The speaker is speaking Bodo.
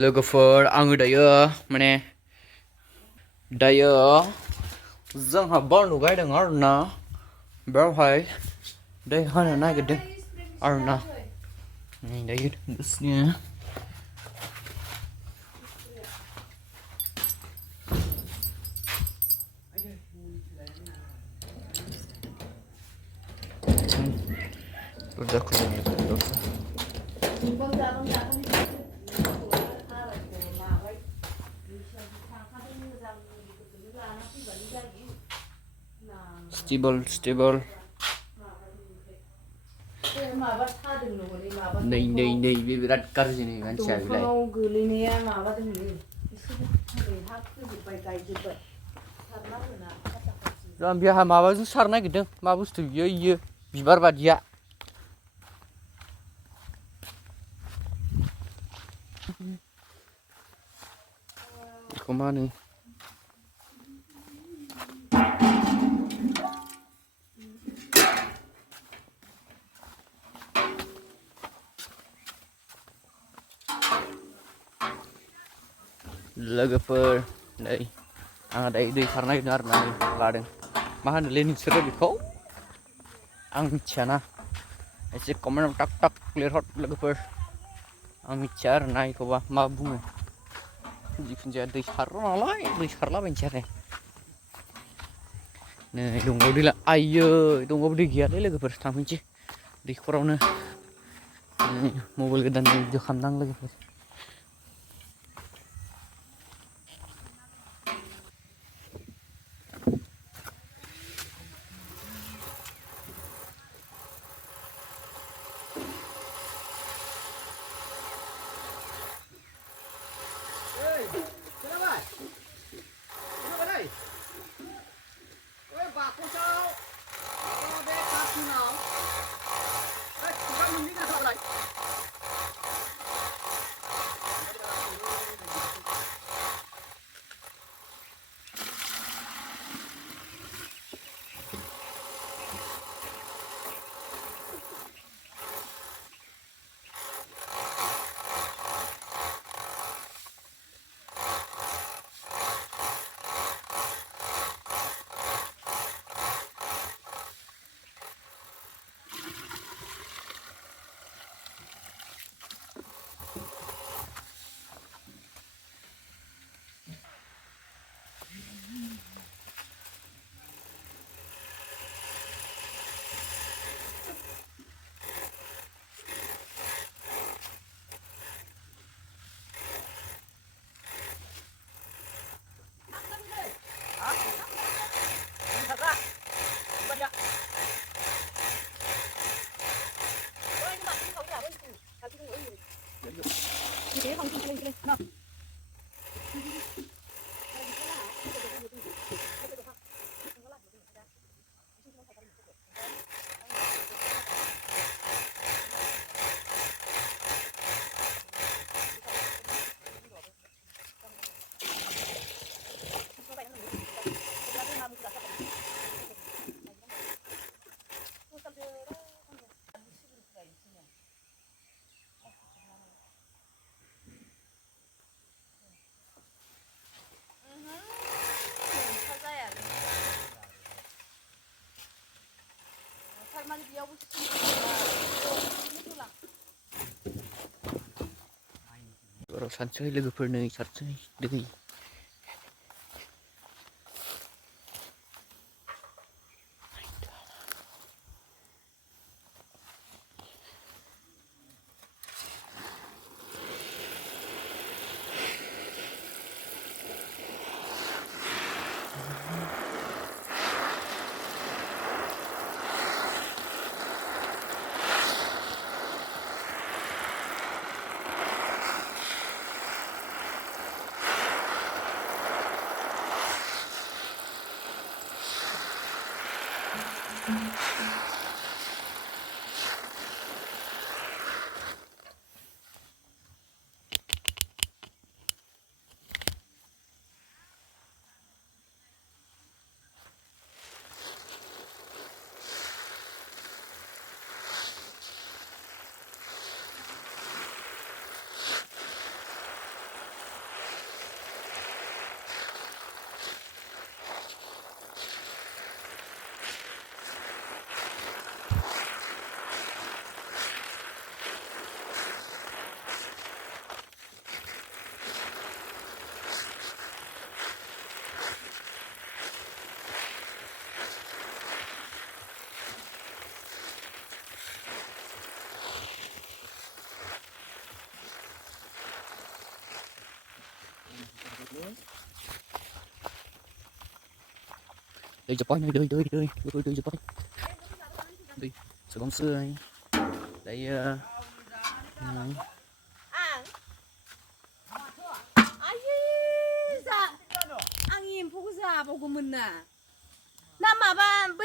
लोगोफोर आङो दायो माने दायो जोंहा बानलु गायदों आरोना बेवहाय दै होनो नागिरदों आरोना नै दायो थांगासिनो स्टेबल नै बे बिराद गाज्रि नै मानसिया बिलाय गोलैनाया माबादोंनो एसे हा खोजोबबाय गायजोबबाय सारना होना जाम्बियाहा माबाजों सारनो नागिरदों मा बुस्थु इयो बिबार बादिया बेखौ मा होनो लोगोफोर नै आंहा दायो दै सारनो नागिरदों आरोना लादों मा होनोलै नोंसोरो बेखौ आं मिथियाना एसे कमेन्टआव टाक टाक लिरहर लोगोफोर आं मिथिया आरोना बेखौबा मा बुङो जिखुनु जाया दै सारग्रा नालाय दै सारलाबायनोसै आरो नै दंगआव दै आइयै दंगआव दै गैयालै लोगोफोर थांफिनसै दैखरावनो मबाइल गोदान भिडिअ खालामदां लोगोफोर सानसै लोगोफोर नै सानसै दै đây chụp bói này đây chụp bói đây sự bóng xưa này đây này. 아이, 자, 앙이 보고서 보고 문나. 나 마반